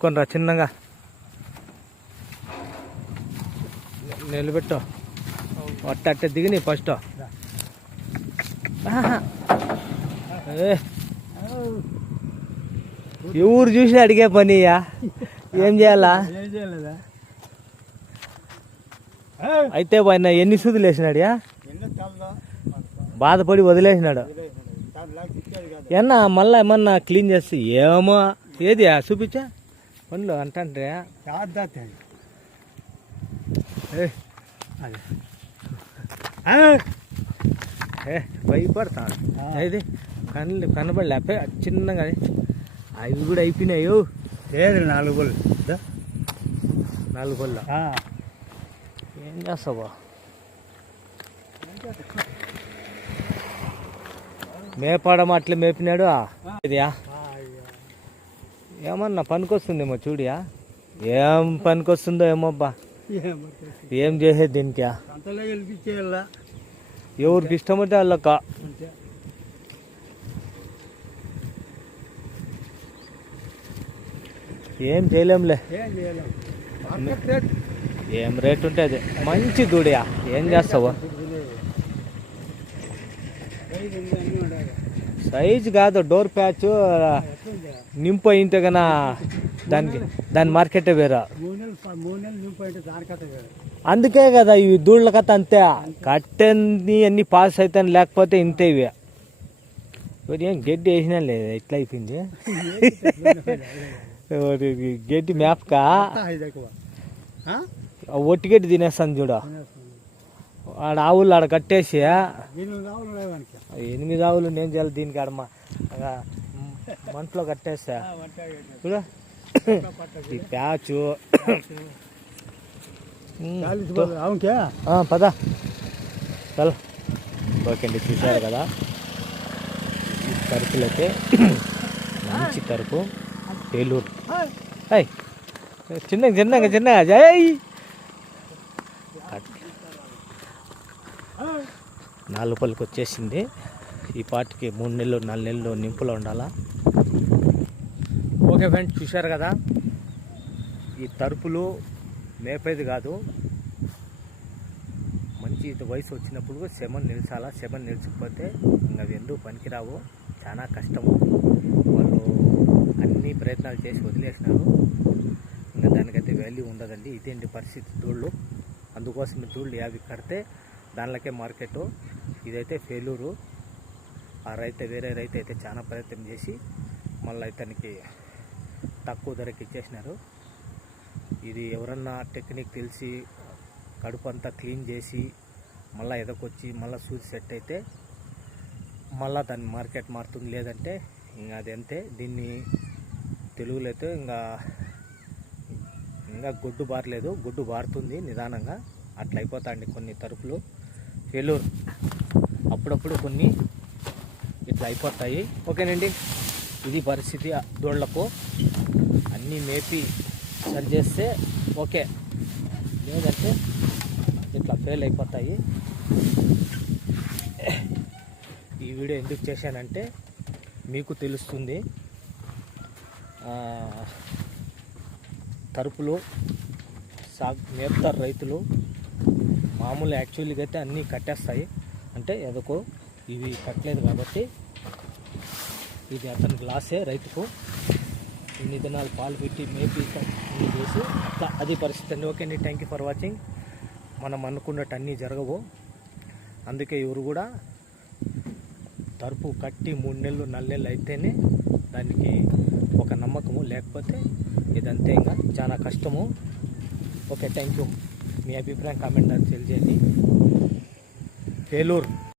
కొనరా చిన్నగా నిలబెట్టు. అట్ట దిగిని ఫస్ట్. ఎవరు చూసి అడిగే పనియా, ఏం చేయాలా? అయితే పైన ఎన్ని సూదులు వేసినాడు? బాధపడి వదిలేసినాడు. ఏమన్నా మళ్ళా ఏమన్నా క్లీన్ చేస్తే ఏమో. ఏది చూపించా పనులు అంటే భయపడతాడు. అది కనబడలే చిన్నగా. అవి కూడా అయిపోయినాయి. లేదు 4 బళ్ళు. 4 బళ్ళు ఏం చేస్తావా? మేపడం అట్లా మేపినాడు. ఇదియా ఏమన్నా పనికొస్తుందేమో చూడియా. ఏం పనికొస్తుందో ఏమోబ్బా. ఏం చేసేది దీనికి? ఎవరికి ఇష్టమైతే వాళ్ళక. ఏం చేయలేంలే. ఏం రేట్ ఉంటే అది మంచి దూడియా. ఏం చేస్తావా? సైజు కాదు, డోర్ ప్యాచ్ నింపు అయింటే కన్నా దాని మార్కెటే వేరే. అందుకే కదా ఇవి దూళ్ళ కథ. అంతే కట్టెని అన్ని పాస్ అవుతాను, లేకపోతే ఇంతే ఇవి. ఏం గడ్డి వేసినా లేదు, ఎట్లా అయిపోయింది గడ్డి మేపక. ఒట్టిగడ్డి తినేస్తాను చూడ. ఆడ ఆవులు ఆడ కట్టేసి 8 ఆవులు నేను చేయాలి దీనికి. ఆడ మంటలో కట్టేస్తా చూడ. ఈ ప్యాచు పదా చలో. ఓకే అండి, చూసారు కదా ఈ తరుపులైతే. మంచి తరుపు ఏలూరు. చిన్నగా జై 4 పళ్ళకి వచ్చేసింది. ఈ పాటికి 3 నెలలు 4 నెలలు నింపులో ఉండాలా. ఓకే ఫ్రెండ్స్, చూశారు కదా ఈ తరుపులు మేపేది కాదు. మంచి వయసు వచ్చినప్పుడు శమన్ నిలిచాలా. శమన్ నిలిచకపోతే ఇంకా అవి ఎందుకు పనికిరావు. చాలా కష్టము. వాళ్ళు అన్ని ప్రయత్నాలు చేసి వదిలేసినారు. ఇంకా దానికైతే వాల్యూ ఉండదండి. ఇదేంటి పరిస్థితి దూళ్ళు. అందుకోసం దూళ్ళు 50 కడితే దానిలోకే మార్కెట్. ఇదైతే ఫెయిల్యూరు. ఆ రైతు వేరే రైతు అయితే చాలా ప్రయత్నం చేసి మళ్ళీ ఇతనికి తక్కువ ధరకి ఇచ్చేసినారు. ఇది ఎవరన్నా టెక్నిక్ తెలిసి కడుపు అంతా క్లీన్ చేసి మళ్ళీ ఎదకొచ్చి మళ్ళీ సూది సెట్ అయితే మళ్ళీ దాని మార్కెట్ మారుతుంది. లేదంటే ఇంకా అది అంతే. దీన్ని తెలుగులో అయితే ఇంకా గొడ్డు బారలేదు. గొడ్డు బారుతుంది నిదానంగా. అట్లా అయిపోతాయండి కొన్ని తరుపులు. ఫెయిల్యూర్ అప్పుడప్పుడు కొన్ని ఇట్లా అయిపోతాయి. ఓకేనండి, ఇది పరిస్థితి దూడలకు. అన్నీ మేపి సరి చేస్తే ఓకే, లేదంటే ఇట్లా ఫెయిల్ అయిపోతాయి. ఈ వీడియో ఎందుకు చేశానంటే మీకు తెలుస్తుంది. తరుపులు మేపుతారు రైతులు. మామూలు యాక్చువల్గా అయితే అన్నీ కట్టేస్తాయి. అంటే ఎదకో ఇవి కట్టలేదు కాబట్టి ఇది అతనికి లాసే రైతుకు. ఇన్ని దినాలు పాలు పెట్టి మేపి అన్నీ చేసి అట్లా అది పరిస్థితి అండి. ఓకే అండి, థ్యాంక్ యూ ఫర్ వాచింగ్. మనం అనుకున్నట్టు అన్నీ జరగవు. అందుకే ఎవరు కూడా తరుపు కట్టి 3 నెలలు 4 నెలలు అయితేనే దానికి ఒక నమ్మకము. లేకపోతే ఇదంతే ఇంకా చాలా కష్టము. Okay, thank you. మీ అభిప్రాయం కామెంట్ తెలియజేయండి. ఏలూరు.